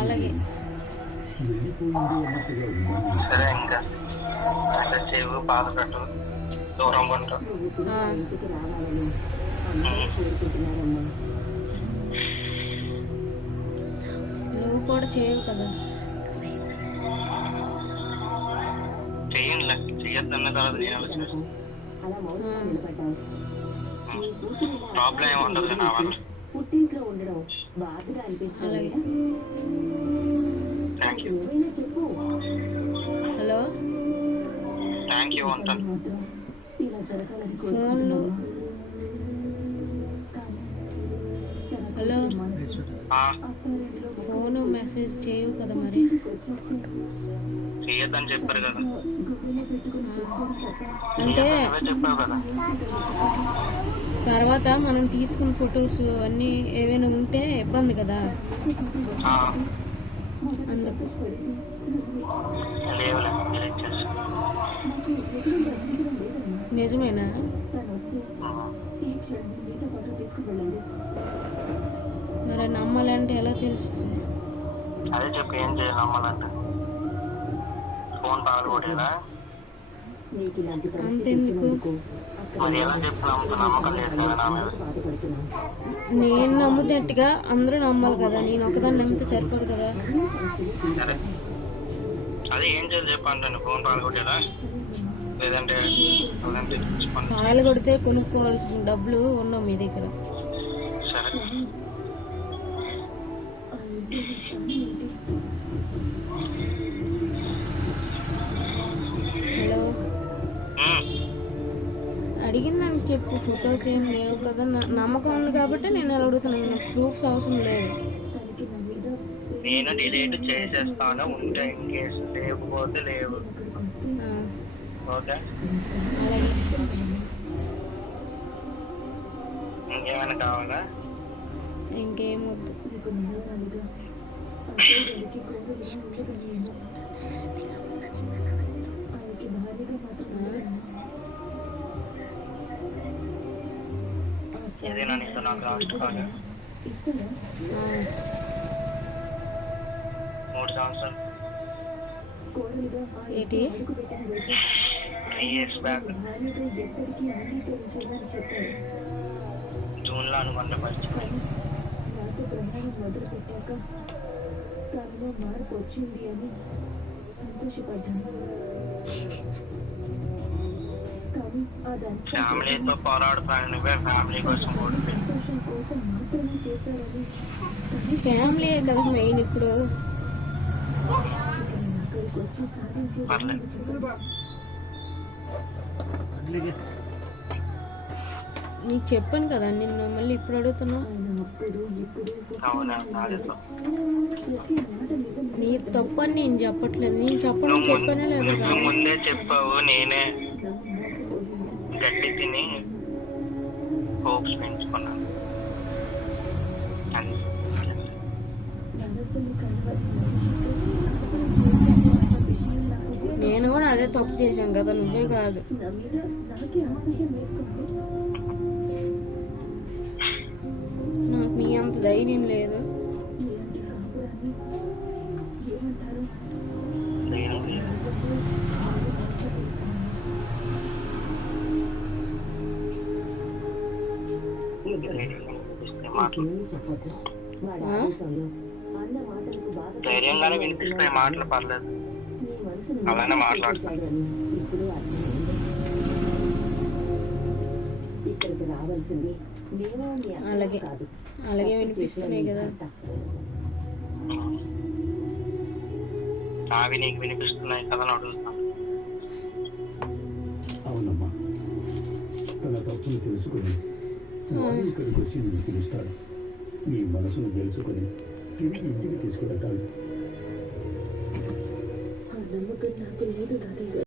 అలాగే సరే ఇంకా సేవు పాత పెట్టు దూరం ఉంటా నువ్వు కూడా చేయవు కదా. చెయ్యండి చెయ్యొద్దన్న తర్వాత నేను ఆలోచిస్తాను. ప్రాబ్లం ఏమి ఉండదు నా వల్ల. పుట్టింట్లో ఉండడం బాధగా అనిపిస్తుంది. Thank you. Hello thank you ఉంటాను. ఫోన్లు హలో ఫోను మెసేజ్ చేయవు కదా మరి. చెయ్యొద్దని చెప్పారు కదా. అంటే చెప్పావు కదా. తర్వాత మనం తీసుకున్న ఫొటోస్ అన్నీ ఏవైనా ఉంటే ఇబ్బంది కదా, అందుకు. లేవులే డిలీట్ చేసి. నిజమేనా? మరి నమ్మాలంటే ఎలా తెలుస్తుంది? అదే చెప్పు, ఏం చేయాలి నమ్మాలంటే? ఫోన్ పగలగొట్టేదా? అంతెందుకు, మరి ఎలా చెప్పి నమ్మకం లేదు నా మీద. నేను నమ్ముతేట్టుగా అందరూ నమ్మాలి కదా, నేను ఒకదాన్ని నమ్మితే సరిపోదు కదా. సరే అదే ఏం చేయాలి చెప్పండి. ఫోన్ పగలగొట్టేదా లేదంటే పాలు కొడితే కొనుక్కోవాల్సిన డబ్బులు ఉన్నావు మీ దగ్గర. సరే హలో అడిగిన దానికి చెప్పు. ఫొటోస్ ఏం లేవు కదా, నమ్మకం ఉంది కాబట్టి నేను అడుగుతున్నాను. ప్రూఫ్స్ అవసరం లేదు. నేను డిలీట్ చేసేస్తాను ఉంటే, ఇన్ కేసు లేకపోతే లేవు. ఓకే అలాగే. ఇంకేమైనా కావాలా? ఇంకేం వద్దు. ఏదైనా నీతో నాకు లాస్ట్ కాల్. 3 సంవత్సరాలు ఏంటి 3 years బ్యాక్ జూన్లో అనుకుంటే పరిచయం. ఫ్యామిలీతో పోరాడుతాను నువ్వే, ఫ్యామిలీ కోసం ఫ్యామిలీ కదా మెయిన్ ఇప్పుడు. నీకు చెప్పాను కదా నిన్న, మళ్ళీ ఇప్పుడు అడుగుతున్నా. నీ తప్పని నేను చెప్పట్లేదు. నేను చెప్పానే లేదా కదా. ముందే చెప్పావు, నేనే గట్టి తిని హోప్స్ పెంచుకున్నాను. నేను కూడా అదే తప్పు చేశాను కదా, నువ్వే కాదు. నాకు నీ అంత ధైర్యం లేదు. ధైర్యంగానే వినిపిస్తాయి మాటలు, పర్లేదు అలానే మాట్లాడతాను. అలాగే అలాగే వినిపిస్తున్నాయి కదా. అవి నీకు వినిపిస్తున్నాయి కదా అని అడుగుతాను. అవునమ్మా, తన తప్పును తెలుసుకుని ఇక్కడికి వచ్చి నేను పిలుస్తాడు. నీ మనసును గెలుచుకొని తిరిగి ఇంటికి తీసుకువెళ్తాడు.